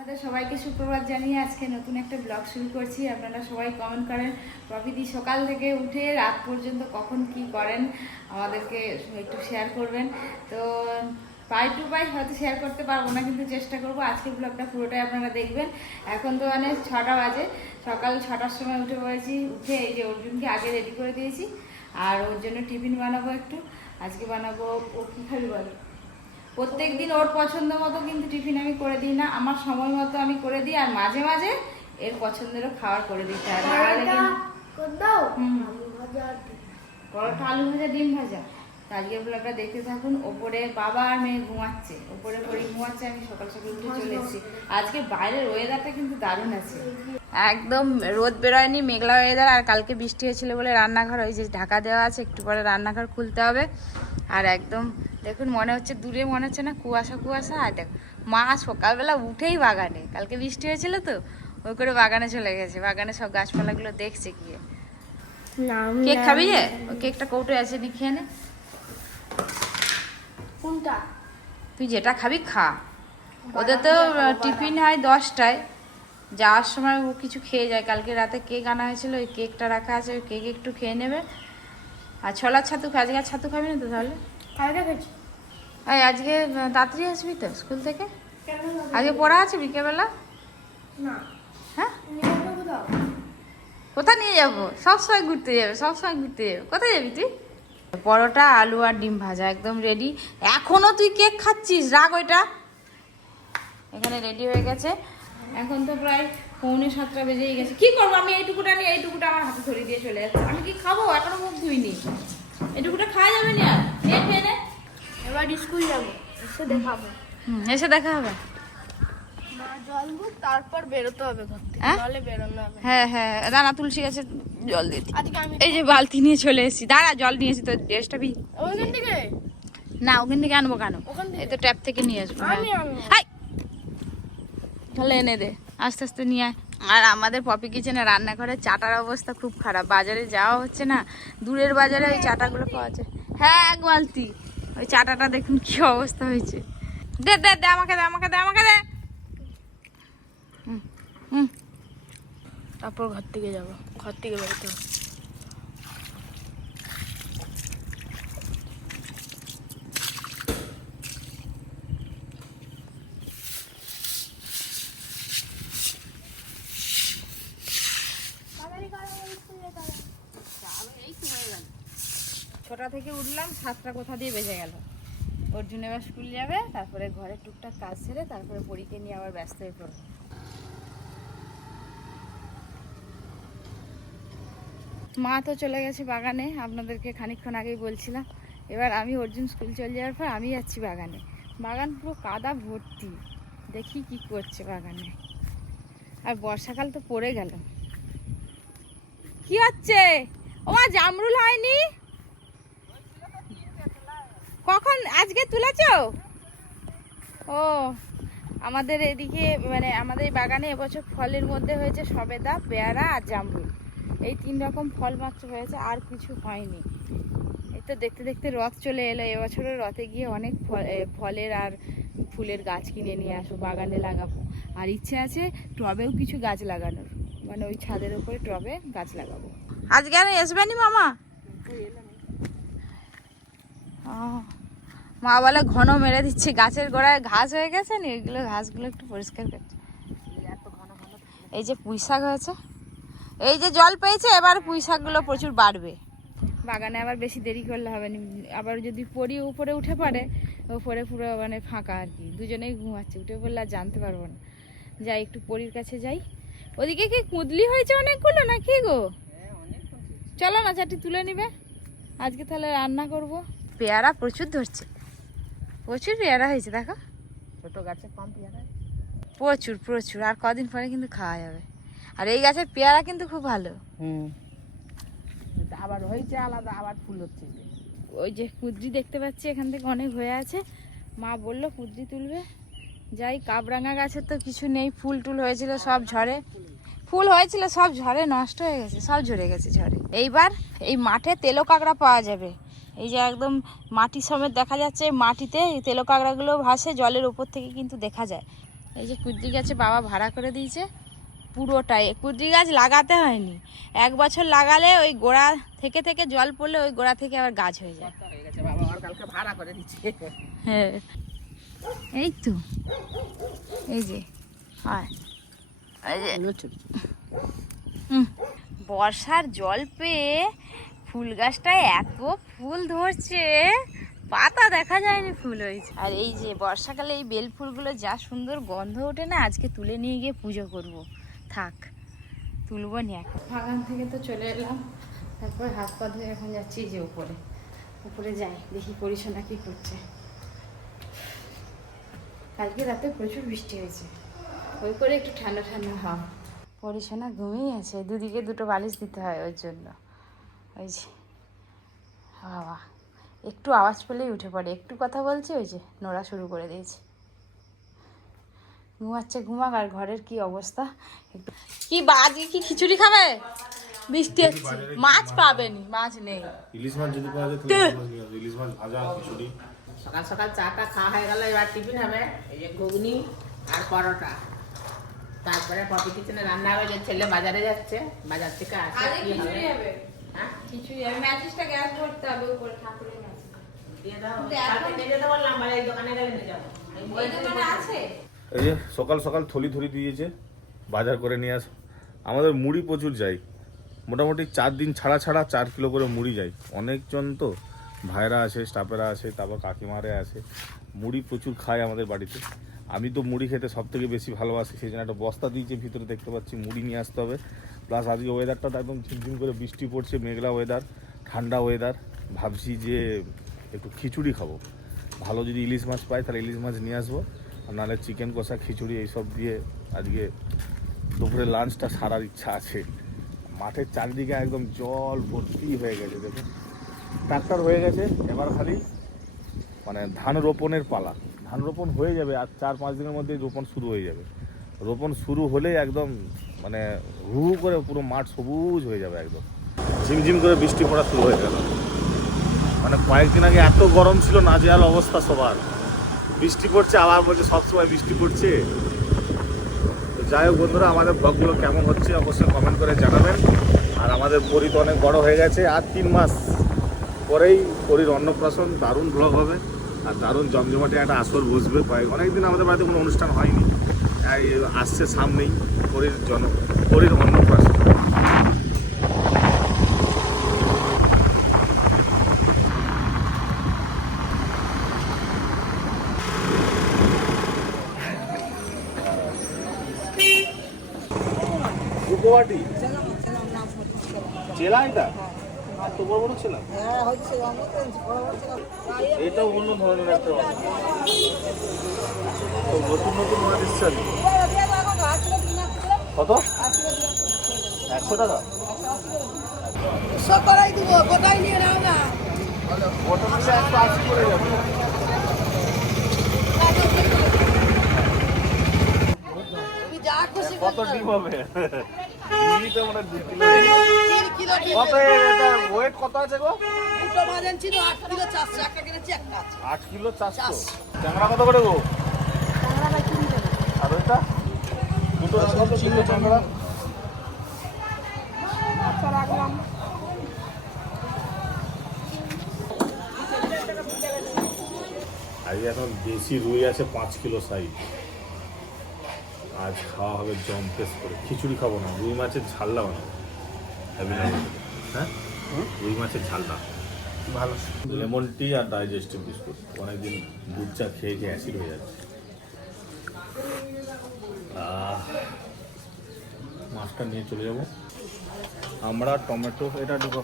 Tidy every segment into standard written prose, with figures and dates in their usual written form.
আপনাদের সবাইকে সুপ্রভাত জানিয়ে আজকে নতুন একটা ব্লগ শুরু করছি। আপনারা সবাই কমেন্ট করেন প্রকৃতি সকাল থেকে উঠে রাত পর্যন্ত কখন কি করেন আমাদেরকে একটু শেয়ার করবেন। তো পাই টু পাই হয়তো শেয়ার করতে পারবো না, কিন্তু চেষ্টা করবো। আজকের ব্লগটা পুরোটাই আপনারা দেখবেন। এখন তো মানে 6টা বাজে, সকাল 6টার সময় উঠে পড়েছি। উঠে এই যে অর্জুনকে আগে রেডি করে দিয়েছি, আর ওর জন্য টিফিন বানাবো একটু। আজকে বানাবো, ও কী খাবি বল। প্রত্যেক দিন ওর পছন্দ মতো কিন্তু টিফিন আমি করে দিই না, আমার সময় মতো আমি করে দিই, আর মাঝে মাঝে এর পছন্দেরও খাবার করে দিতে হয়। পরোটা, আলু ভাজা, ডিম ভাজা। আজকের ব্লগটা দেখতে থাকুন। ওপরে বাবা আর মেয়ে ঘুমাচ্ছে, ওপরে পরি ঘুমাচ্ছে, আমি সকাল সকাল উঠে চলে এসেছি। আজকে বাইরের ওয়েদারটা কিন্তু দারুণ আছে, একদম রোদ বেরোয়নি, মেঘলা ওয়েদার। আর কালকে বৃষ্টি হয়েছিল বলে রান্নাঘর ওই যে ঢাকা দেওয়া আছে, একটু পরে রান্নাঘর খুলতে হবে। আর একদম দেখুন, মনে হচ্ছে দূরে, মনে হচ্ছে না কুয়াশা কুয়াশা। আর দেখ মা সকালবেলা উঠেই বাগানে, কালকে বৃষ্টি হয়েছিল তো ওই করে বাগানে চলে গেছে, বাগানে সব গাছপালাগুলো দেখছে গিয়ে। কেক খাবি যে? ওই কেকটা কৌটো আছে, নি খেয়ে নে। কোনটা? তুই যেটা খাবি খা। ওদের তো টিফিন হয় 10টায়, যাওয়ার সময় ও কিছু খেয়ে যায়। কালকে রাতে কেক আনা হয়েছিল, ওই কেকটা রাখা আছে, ওই কেক একটু খেয়ে নেবে। আর ছোলার ছাতু, আজকে আর ছাতু খাবি না তো তাহলে? কালকে খেয়েছি। এই আজকে তাড়াতাড়ি আসবি তো স্কুল থেকে? আজকে পড়া আছে বিকেলবেলা? না। হ্যাঁ, কোথাও কোথায় নিয়ে যাবো? সবসময় ঘুরতে যাবে, সবসময় ঘুরতে যাবে। কোথায় যাবি তুই? পরোটা, আলু আর ডিম ভাজা একদম রেডি। এখনো তুই কেক খাচ্ছিস? রাগ ওইটা। এখানে রেডি হয়ে গেছে। এখন তো প্রায় 6:45 বেজেই গেছে। কি করবো আমি? এইটুকুটা নিয়ে, এইটুকুটা আমার হাতে ধরে দিয়ে চলে যাচ্ছে। আমি কি খাবো? এখনো মুখ ধুইনি। এইটুকুটা খাওয়া যাবে না? আর খেয়ে নে। এবার স্কুল যাবো, এসে দেখাবো। এসে দেখা হবে। মা জল দুধ, তারপর বেরোতে হবে ঘর থেকে, নাহলে বেরোনো হবে। হ্যাঁ হ্যাঁ, দাঁড়া, তুলসী গাছে জল দিতে। আজকে আমি এই যে বালতি নিয়ে চলে এসেছি, দাঁড়া জল নিয়ে এসেছি। তো ড্রেসটা বি ওখান থেকে না, ওখান থেকে আনবো কেন? ওখান থেকে? এই তো ট্যাপ থেকে নিয়ে আসবো। আমি আনবো। হাই, তাহলে এনে দে, আস্তে আস্তে নিয়ে আয়। আর আমাদের পপি কিচেনে রান্নাঘরে চাটার অবস্থা খুব খারাপ। বাজারে যাওয়া হচ্ছে না, দূরের বাজারে ওই চাটাগুলো পাওয়া যায়। হ্যাঁ, এক বালতি। ওই চাটাটা দেখুন কি অবস্থা হয়েছে। দে দে দে, আমাকে দে, আমাকে দে, আমাকে দে। তারপর ঘর থেকে যাবো, ঘর থেকে বেরোতে হবে। ছটা থেকে উঠলাম, 7টা কোথা দিয়ে বেজে গেল। অর্জুন এবার স্কুল যাবে, তারপরে ঘরে টুকটাক কাজ সেরে তারপরে পরীকে নিয়ে আবার ব্যস্ত হয়ে পড়বো। মা তো চলে গেছে বাগানে, আপনাদেরকে খানিকক্ষণ আগেই বলছিলাম। এবার আমি, অর্জুন স্কুল চলে যাওয়ার পর আমি যাচ্ছি বাগানে। বাগান পুরো কাদা ভর্তি, দেখি কি করছে বাগানে। আর বর্ষাকাল তো পড়ে গেল। কি হচ্ছে? ও মা, জামরুল হয়নি? কখন? আজকে তুলেছ? ও, আমাদের এদিকে মানে আমাদের বাগানে এবছর ফলের মধ্যে হয়েছে সবেদা, পেয়ারা আর জামরুল। এই 3 রকম ফল মাত্র হয়েছে, আর কিছু হয়নি। এই তো দেখতে দেখতে রথ চলে এলো। এবছরের রথে গিয়ে অনেক ফলের আর ফুলের গাছ কিনে নিয়ে আসবো, বাগানে লাগাবো। আর ইচ্ছে আছে টবেও কিছু গাছ লাগানোর, মানে ওই ছাদের উপরে টবে গাছ লাগাবো। আজকে আর আসবেনি মামা? মা বলে ঘন মেরে দিচ্ছে, গাছের গোড়ায় ঘাস হয়ে গেছে না, এগুলো ঘাসগুলো একটু পরিষ্কার করছে। এই যে পুঁই শাক হয়েছে, এই যে জল পেয়েছে, এবার পুঁই শাকগুলো প্রচুর বাড়বে। বাগানে আবার বেশি দেরি করলে হবে না, আবার যদি পরি উপরে উঠে পড়ে, উপরে পুরো মানে ফাঁকা আর কি, দুজনেই ঘুমাচ্ছে। উঠে পড়লে আর জানতে পারবো না। যাই একটু পরির কাছে যাই। ওদিকে কি কুঁদলি হয়েছে অনেকগুলো না কি গো? চলো না, চারটি তুলে নিবে, আজকে তাহলে রান্না করব। পেয়ারা প্রচুর ধরছে, প্রচুর পেয়ারা হয়েছে দেখো, ছোট গাছে কম পেয়ারা, প্রচুর প্রচুর। আর কদিন পরে কিন্তু খাওয়া যাবে। আর এই গাছের পেয়ারা কিন্তু খুব ভালো। আবার হয়েছে আলাদা, আবার ফুল হচ্ছে। ওই যে কুদ্রি দেখতে পাচ্ছি এখান থেকে অনেক হয়ে আছে, মা বললো কুদ্রি তুলবে। যাই, কাবরাঙা গাছের তো কিছু নেই, ফুল টুল হয়েছিল সব ঝড়ে, ফুল হয়েছিল সব ঝড়ে নষ্ট হয়ে গেছে, সব ঝরে গেছে ঝড়ে। এইবার এই মাঠে তেলো কাঁকড়া পাওয়া যাবে। এই যে একদম মাটি সমেত দেখা যাচ্ছে, মাটিতে তেলো কাঁকড়াগুলো ভাসে, জলের উপর থেকে কিন্তু দেখা যায়। এই যে কুদ্রি গাছে বাবা ভাড়া করে দিয়েছে পুরোটাই। কুদ্রি গাছ লাগাতে হয়নি, 1 বছর লাগালে ওই গোড়া থেকে থেকে জল পড়লে ওই গোড়া থেকে আবার গাছ হয়ে যায়। হ্যাঁ এই তো এই যে বর্ষার জল পেয়ে ফুল গাছটায় এত ফুল ধরছে, পাতা দেখা যায়নি, ফুল হয়েছে। আর এই যে বর্ষাকালে এই বেল ফুলগুলো যা সুন্দর গন্ধ ওঠে না, আজকে তুলে নিয়ে গিয়ে পুজো করব। থাক তুলবো নি এখন। বাগান থেকে তো চলে এলাম, তারপর হাত পা ধুয়ে এখন যাচ্ছি যে উপরে যাই, দেখি পরিশোনা কি করছে। কালকে রাতে প্রচুর বৃষ্টি হয়েছে, ওই করে একটু ঠান্ডা ঠান্ডা হাওয়া। পরিশোনা ঘুমিয়ে আছে, দুদিকে 2টো বালিশ দিতে হয় ওর জন্য। ওই যে বাবা একটু আওয়াজ পেলেই উঠে পড়ে, একটু কথা বলছে ওই যে নোড়া শুরু করে দিয়েছে। ঘুমাচ্ছে, ঘুমাক। আর ঘরের কি অবস্থা একটু। কি আজকে কি খিচুড়ি খাবে? বৃষ্টি হচ্ছে, মাছ পাবেনি, মাছ নেই। ইলিশ মাছ যদি পাওয়া যায় তাহলে ইলিশ মাছ ভাজা খিচুড়ি। সকাল সকাল চাটা খাওয়া হয়ে গেল, এবার টিফিন হবে এই যে ঘুগনি আর পরোটা। তারপরে পপি কিচেনে রান্না হবে, যে ছেলে বাজারে যাচ্ছে, বাজার থেকে আসে কি হবে। হ্যাঁ খিচুড়ি হবে, ম্যাচিসটা গ্যাস ভরতে হবে উপরে ঠাকুরের ম্যাচিস দিয়ে দাও, কালকে নিয়ে যেতে বললাম, মানে এই দোকানে গেলে নিয়ে যাবো। ওই দোকানে আছে। এই যে সকাল সকাল থলি থলি দিয়েছে, বাজার করে নিয়ে আস। আমাদের মুড়ি প্রচুর যাই, মোটামুটি 4 দিন ছাড়া ছাড়া 4 কিলো করে মুড়ি যায়। অনেকজন তো ভাইরা আছে, স্টাফেরা আছে, তারপর কাকিমারে আছে, মুড়ি প্রচুর খায় আমাদের বাড়িতে। আমি তো মুড়ি খেতে সব থেকে বেশি ভালোবাসি, সেই জন্য একটা বস্তা দিয়েছে, ভিতরে দেখতে পাচ্ছি মুড়ি নিয়ে আসতে হবে। প্লাস আজকে ওয়েদারটা তো একদম ঝিমঝিম করে বৃষ্টি পড়ছে, মেঘলা ওয়েদার, ঠান্ডা ওয়েদার। ভাবছি যে একটু খিচুড়ি খাবো, ভালো যদি ইলিশ মাছ পাই তাহলে ইলিশ মাছ নিয়ে আসবো, আর নাহলে চিকেন কষা, খিচুড়ি এইসব দিয়ে আজকে দুপুরে লাঞ্চটা সারার ইচ্ছা আছে। মাঠের চারিদিকে একদম জল ভর্তি হয়ে গেছে, দেখুন ট্রাক্টর হয়ে গেছে। এবার খালি মানে ধান রোপণের পালা। ধান রোপণ হয়ে যাবে, আর 4-5 দিনের মধ্যে রোপণ শুরু হয়ে যাবে। রোপণ শুরু হলেই একদম মানে হু হু করে পুরো মাঠ সবুজ হয়ে যাবে একদম। ঝিমঝিম করে বৃষ্টি পড়া শুরু হয়ে গেল। মানে কয়েকদিন আগে এত গরম ছিল, নাজেহাল অবস্থা সবার। বৃষ্টি পড়ছে, আবার বলছে সবসময় বৃষ্টি পড়ছে। তো যাই হোক বন্ধুরা, আমাদের ব্লগগুলো কেমন হচ্ছে অবশ্যই কমেন্ট করে জানাবেন। আর আমাদের পরি তো অনেক বড় হয়ে গেছে, আর 3 মাস পরেই পরির অন্নপ্রাশন। দারুণ ব্লগ হবে আর দারুণ জমজমাটে একটা আসর বসবে। অনেকদিন আমাদের বাড়িতে কোনো অনুষ্ঠান হয়নি, আসছে সামনেই পরির অন্নপ্রাশন। উপবাটি চেলা, এটা এত বড় বড় চেলা? এটা অন্য ধরনের একটা নতুন নতুন মাছ এসছে। কত? 100 টাকা? গোটা নিলে 180 করে যাবে। কত ডিম হবে? কত এটা ওয়েট কত আছে গো? 8 কিলো 400। ট্যাংরা কত করে গো? আর ওইটা দুটো কত কিলো ট্যাংরা? আজ এখন দেশি রুই আছে 5 কিলো সাইজ। আজ খাওয়া হবে জম্পেস করে। খিচুড়ি খাবো না, রুই মাছের ঝালনা বানাবো। হ্যাঁ, রুই মাছের ঝালনা ভালো। লেমন টি আর ডাইজেস্টিভ বিস্কুট। অনেকদিন দুধ চা খেয়ে খেয়ে অ্যাসিড হয়ে যাচ্ছে। মাছটা নিয়ে চলে যাব আমরা। টমেটো এটা ঢুকো।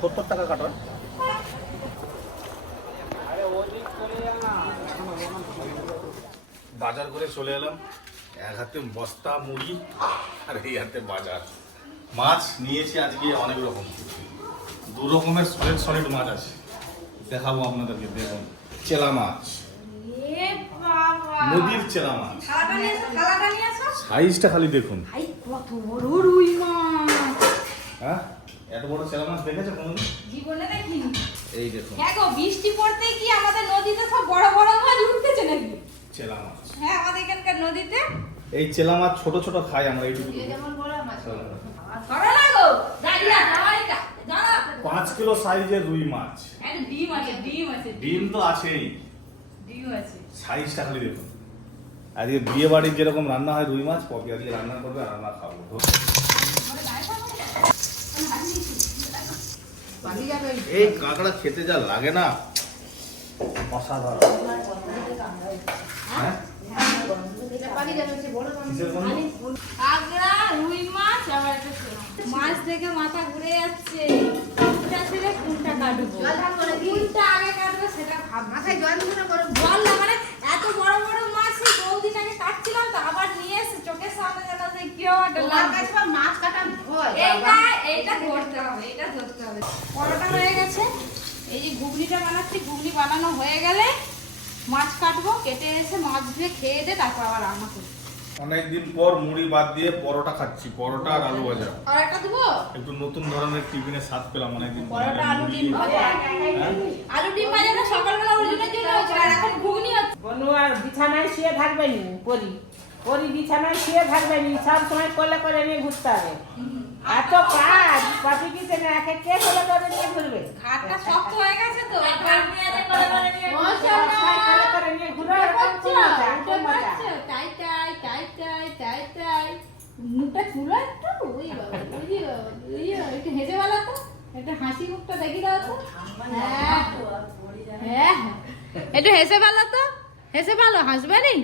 70 টাকা কাটা। বাজার করে চলে এলাম, এক হাতে বস্তা মুড়ি আর এই হাতে বাজার। মাছ নিয়েছি আজকে অনেক রকম, 2 রকমের সলিড মাছ আছে, দেখাবো আপনাদেরকে। দেখুন, চেলা মাছ, নদীর চেলা মাছ। সাইজটা খালি দেখুন, কত বড় রুই মাছ! হ্যাঁ, এত বড় চেলা মাছ দেখেছো কোনোদিন? জীবনে দেখিনি। এই দেখুন হ্যাঁ গো, বৃষ্টি পড়তে কি আমাদের নদীতে সব বড় বড় মাছ উঠতেছে নাকি? চেলা মাছ। হ্যাঁ, আমাদের এখানকার নদীতে এই চেলা মাছ ছোট ছোট খাই আমরা এইটুকু। ধরো না গো, দাঁড়িয়ে দাঁড়াইটা দাঁড়া। 5 কিলো সাইজের রুই মাছ। একটা ডিম আছে, ডিম আছে, ডিম তো আছেই, ডিম আছে। সাইজটা খালি দেখুন। আজকে বিয়ে বাড়ির যেরকম রান্না হয় রুই মাছ, পপি আজকে রান্না করবে আর আমরা খাবো। এই কাঁকড়া খেতে যা লাগে না, অসাধারণ। হ্যাঁ? কিসের গন্ধ? কাঁকড়া, রুই মাছ, আবার একটা ছোলা। মাছ দেখে মাথা ঘুরে যাচ্ছে। কোনটা ছেড়ে কোনটা কাটবো? কোনটা আগে কাটবো সেটা ভাবছি। মাথায় জল না, মানে এত বড় বড় মাছ সেই বৌদিন আগে কাটছিলাম তো, আবার নিয়ে এসে চোখের সামনে যেন যে কেউ একটা লাগছে। এইটা ধরতে হবে, এটা ধরতে হবে। পরোটা হয়ে গেছে, এই যে ঘুগনিটা বানাচ্ছি, ঘুগনি বানানো হয়ে গেলে মাছ কাটবো, কেটে এসে মাছ দিয়ে খেয়ে দে, তারপর আবার রান্না করবো। অনেকদিন পর মুড়ি বাদ দিয়ে পরোটা খাচ্ছি, পরোটা আর আলু ভাজা। আর একটা দেবো? একটু নতুন ধরনের টিফিনে স্বাদ পেলাম অনেকদিন পর। পরোটা আলু ডিম ভাজা। হ্যাঁ? আলু ডিম ভাজাটা সকালবেলা ওর জন্য হয়েছিল, আর এখন ঘুগনি হচ্ছে। বনু আর বিছানায় শুয়ে থাকবে নি, পরি বিছানায় শুয়ে থাকবে নি, সব সময় কোলে করে নিয়ে ঘুরতে হবে। এত কাজ, পপি কিচেনে একে কে কোলে করে নিয়ে ঘুরবে? ঘাটটা শক্ত হয়ে গেছে তো, ঘাট নিয়ে যে কোলে করে নিয়ে সবাই কোলে করে নিয়ে ঘুরো, এরকম কি মজা, খুব মজা। টাই টাই টাই টাই টাই টাই। মুখটা চুলো একটু, ওই বাবা, ওই বাবা, ওই বাবা, একটু হেসে বলো তো, একটু হাসি মুখটা দেখি দাও তো। হ্যাঁ হ্যাঁ, একটু হেসে বলো তো, হেসে বলো, হাসবে নি,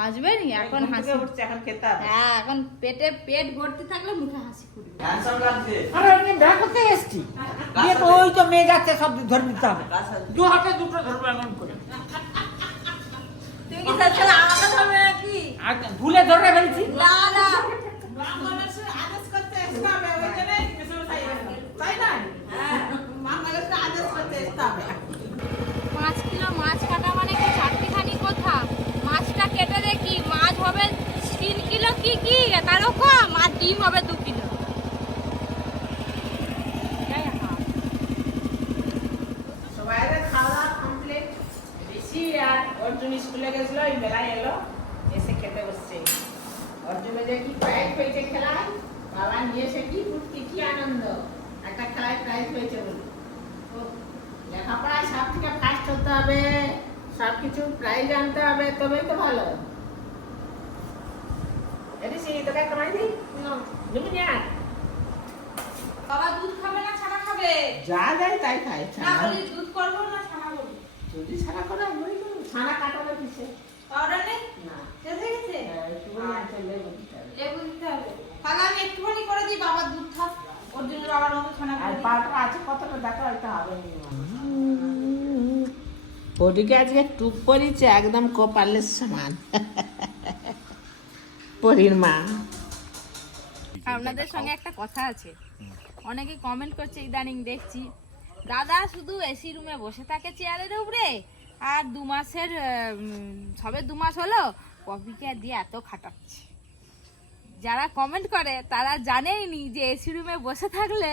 হাসবে নি, এখন হাসি উঠছে, এখন খেতে হবে। হ্যাঁ, এখন পেট ভর্তি থাকলে মুখে হাসি ফুটবে। আরে আমি দেখা করতে এসছি, দিয়ে তো ওই তো মেয়ে যাচ্ছে, সব ধরে নিতে হবে, দু হাতে দুটো ধরবো এমন করে। তুমি কি তাহলে আমাকে ধরবে নাকি? আর ভুলে ধরে ফেলছি। না না, পাঁচ কিলো মাছ কাটা মানে কি চারটিখানি কথা? মাছটা কেটে দেখি, মাছ হবে 3 কিলো কি কি তারও কম, আর ডিম হবে 2 কিলো। সবাই খাওয়া দাওয়া কমপ্লিট। ঋষি আর অর্জুন স্কুলে গেছিল, এই বেলায় এলো, এসে খেতে বসছে। অর্জুনে যে কি প্রাইজ পেয়েছে খেলায়, বাবা নিয়ে এসে কি ফুটকি, কি আনন্দ, একটা খেলায় প্রাইজ পেয়েছে বলে। লেখাপড়ায় সব থেকে ফার্স্ট হতে হবে, সব কিছু প্রাইজ আনতে হবে, তবেই তো ভালো। ঋষি তোকে একটা মাই দিই, নিবি না? বাবা দুধ খাবে না ছানা খাবে? যা যায় তাই খায়। না বলি দুধ করবো না ছানা করবো? যদি ছানা করে আমি করবো, ছানা কাটাবে পিছে পাউডার নেই? না, কেটে গেছে? একটুখানি আছে লেবু দিতে হবে। লেবু দিতে হবে। তাহলে আমি একটুখানি করে দিই, বাবার দুধ থাক, ওর জন্য বাবার মতো ছানা আর করে দিই। পাউডার আছে কতটা দেখা হয়তো হবে না। পরিকে আজকে টুক করেছে একদম কপালের সমান। পরির মা। আপনাদের সঙ্গে একটা কথা আছে, অনেকে কমেন্ট করছে ইদানিং দেখছি, দাদা শুধু এসি রুমে বসে থাকে চেয়ারের উপরে, আর 2 মাসের সবে 2 মাস হলো পপিকে দিয়ে এত খাটাচ্ছে। যারা কমেন্ট করে তারা জানেই নি যে এসি রুমে বসে থাকলে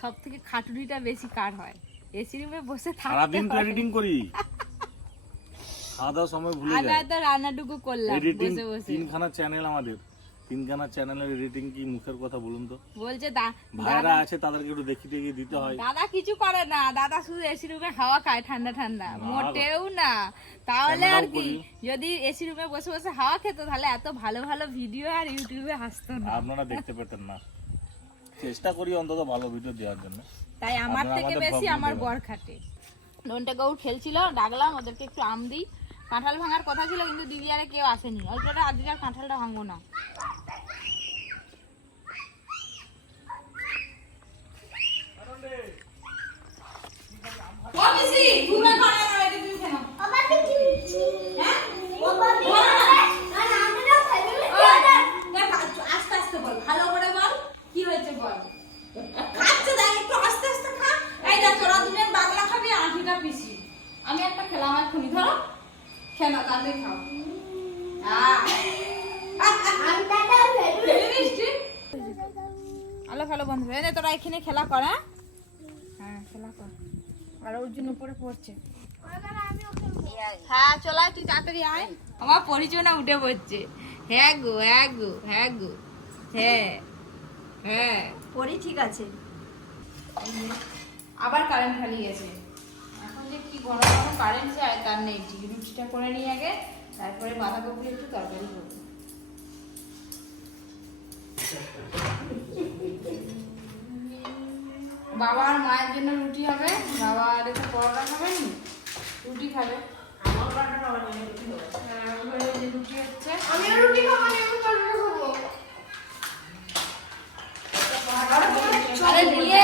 সব থেকে খাটুনিটা বেশি কার হয়। এসি রুমে বসে সারাদিন তো থাকতে এডিটিং করি, খাওয়া দাওয়ার সময় ভুলে আমি যাই। তো রান্নাটুকু করলাম এডিটিং বসে বসে। 3খানা চ্যানেল আমাদের, 3খানা চ্যানেলের এডিটিং কি মুখের কথা বলুন তো? বলছে ভাইরা আছে তাদেরকে একটু দেখি টেকি দিতে হয়। দাদা কিছু করে না, দাদা শুধু এসি রুমে হাওয়া খায় ঠান্ডা ঠান্ডা, মোটেও না। তাহলে আর কি, যদি এসি রুমে বসে বসে হাওয়া খেত তাহলে এত ভালো ভালো ভিডিও আর ইউটিউবে আসতো না। আপনারা দেখতে পেতেন না। চেষ্টা করি অন্তত ভালো ভিডিও দেওয়ার জন্য। তাই আমার আপনারা থেকে আমাদের বেশি vlog আমার দেখবেন। বর খাটে। ননটা গৌড় খেলছিল, ডাকলাম ওদেরকে একটু আম দিই। কাঁঠাল ভাঙার কথা ছিল কিন্তু দিদি আরে কেউ আসেনি, ওই জন্য আজকে আর কাঁঠালটা ভাঙবো না। আস্তে আস্তে বল, ভালো করে বল, কি হয়েছে বল। খাচ্ছে দেখ, একটু আস্তে আস্তে খা। এই দেখ তোরা দুজন বাংলা খাবি, আঁটিটা পিসি। আমি একটা খেলাম এক্ষুনি, ধরো খেলা, তাতে খাও। আলো ভালো বন্ধ হয়ে তোরা এখানে খেলা কর। হ্যাঁ খেলা কর, আর ওর জন্য পরে পড়ছে। হ্যাঁ চলে আয়, তুই তাড়াতাড়ি আয়। আমার পরিচয় না উঠে পড়ছে। হ্যাঁ গো, হ্যাঁ গো, হ্যাঁ গো, হ্যাঁ হ্যাঁ। পরি ঠিক আছে। আবার কারেন্ট হারিয়ে গেছে। এখন যে কি ঘন ঘন কারেন্ট যায় তার নেই। ঠিক, রুটিটা করে নিয়ে আগে, তারপরে বাঁধাকপি একটু তরকারি করবো। বাবা আর মায়ের জন্য রুটি হবে, বাবা আর একটু পরোটা খাবেন, রুটি খাবে। হ্যাঁ, ওখানে এই যে রুটি হচ্ছে। আমিও রুটি খাবো, আমিও পরোটা খাবো। আরে নিয়ে